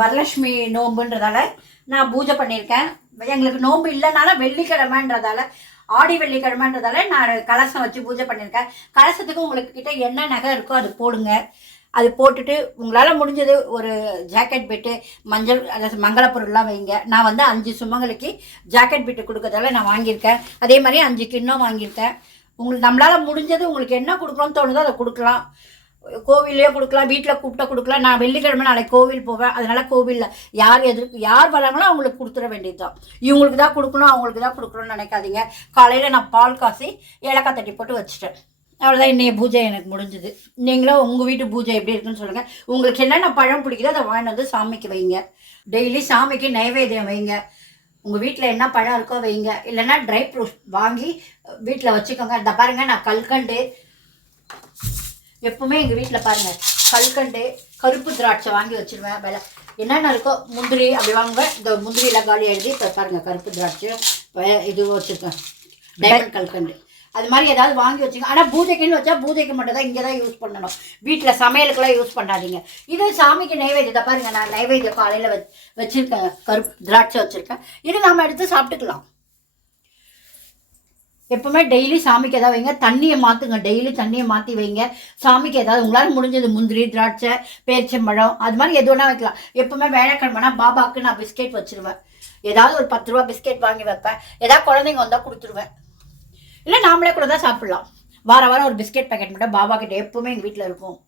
வரலட்சுமி நோம்புன்றதால நான் பூஜை பண்ணியிருக்கேன். எங்களுக்கு நோம்பு இல்லைனாலும் வெள்ளிக்கிழமைன்றதால ஆடி வெள்ளிக்கிழமைன்றதால நான் கலசம் வச்சு பூஜை பண்ணியிருக்கேன். கலசத்துக்கு உங்களுக்கு கிட்ட என்ன நகை இருக்கோ அது போடுங்க. அது போட்டுட்டு உங்களால் முடிஞ்சது ஒரு ஜாக்கெட் பிட்டு மஞ்சள் அதாவது மங்கள பொருள்லாம் வைங்க. நான் வந்து 5 சுமங்களுக்கு ஜாக்கெட் பிட்டு கொடுக்கறதால நான் வாங்கியிருக்கேன். அதே மாதிரி 5 கிண்ணம் வாங்கியிருக்கேன். உங்களுக்கு நம்மளால் முடிஞ்சது உங்களுக்கு என்ன கொடுக்கணும்னு தோணுதோ அதை கொடுக்கலாம். கோவிலே கொடுக்கலாம், வீட்டில் கூப்பிட்டா கொடுக்கலாம். நான் வெள்ளிக்கிழமை நாளைக்கு கோவில் போவேன், அதனால் கோவிலில் யார் வராங்களோ அவங்களுக்கு கொடுத்துட வேண்டியது தான். இவங்களுக்கு தான் கொடுக்கணும் அவங்களுக்கு தான் கொடுக்கணும்னு நினைக்காதீங்க. காலையில் நான் பால் காசி ஏலக்காய் தட்டி போட்டு வச்சுட்டேன். அவ்வளோதான், இன்றைய பூஜை எனக்கு முடிஞ்சுது. நீங்களும் உங்கள் வீட்டு பூஜை எப்படி இருக்குன்னு சொல்லுங்கள். உங்களுக்கு என்னென்ன பழம் பிடிக்குதோ அதை வாங்கிட்டு வந்து சாமிக்கு வைங்க. டெய்லி சாமிக்கு நைவேத்தியம் வைங்க. உங்கள் வீட்டில் என்ன பழம் இருக்கோ வைங்க. இல்லைன்னா ட்ரை ஃப்ரூட்ஸ் வாங்கி வீட்டில் வச்சுக்கோங்க. இந்த பாருங்கள், நான் கல்கண்டு எப்பவுமே எங்கள் வீட்டில் பாருங்கள், கல்கண்டு கருப்பு திராட்சை வாங்கி வச்சுருவேன். விலை என்னென்ன இருக்கோ முந்திரி அப்படி வாங்குவேன். இந்த முந்திரியில் காலி எழுதி இப்போ பாருங்கள், கருப்பு திராட்சையும் இது வச்சுருக்கேன், டைமண்ட் கல்கண்டு. அது மாதிரி ஏதாவது வாங்கி வச்சுங்க. ஆனால் பூஜைக்குன்னு வச்சா பூஜைக்கு மட்டும் தான் இங்கே தான் யூஸ் பண்ணணும். வீட்டில் சமையலுக்கெல்லாம் யூஸ் பண்ணாதீங்க. இது சாமிக்கு நைவேத்தியத்தை பாருங்கள், நான் நைவேத்தியம் காலையில் வச்சுருக்கேன், கருப்பு திராட்சை வச்சுருக்கேன். இது நாம் எடுத்து சாப்பிட்டுக்கலாம். எப்பவுமே டெய்லி சாமிக்கு ஏதாவது வைங்க. தண்ணியை மாற்றுங்க, டெய்லி தண்ணியை மாற்றி வைங்க. சாமிக்கு ஏதாவது உங்களால் முடிஞ்சது முந்திரி திராட்சை பேரிச்சம்பழம் அது மாதிரி எது வேணா வைக்கலாம். எப்பவுமே வேலைக்கிழமைனா பாபாவுக்கு நான் பிஸ்கெட் வச்சுருவேன். ஏதாவது ஒரு 10 ரூபா பிஸ்கெட் வாங்கி வைப்பேன். ஏதாவது குழந்தைங்க வந்தால் கொடுத்துருவேன். இல்லை நாமளே கூட தான் சாப்பிட்லாம். வாரம் ஒரு பிஸ்கெட் பேக்கெட் மட்டும் பாபா கிட்ட எப்பவுமே எங்கள் வீட்டில் இருக்கும்.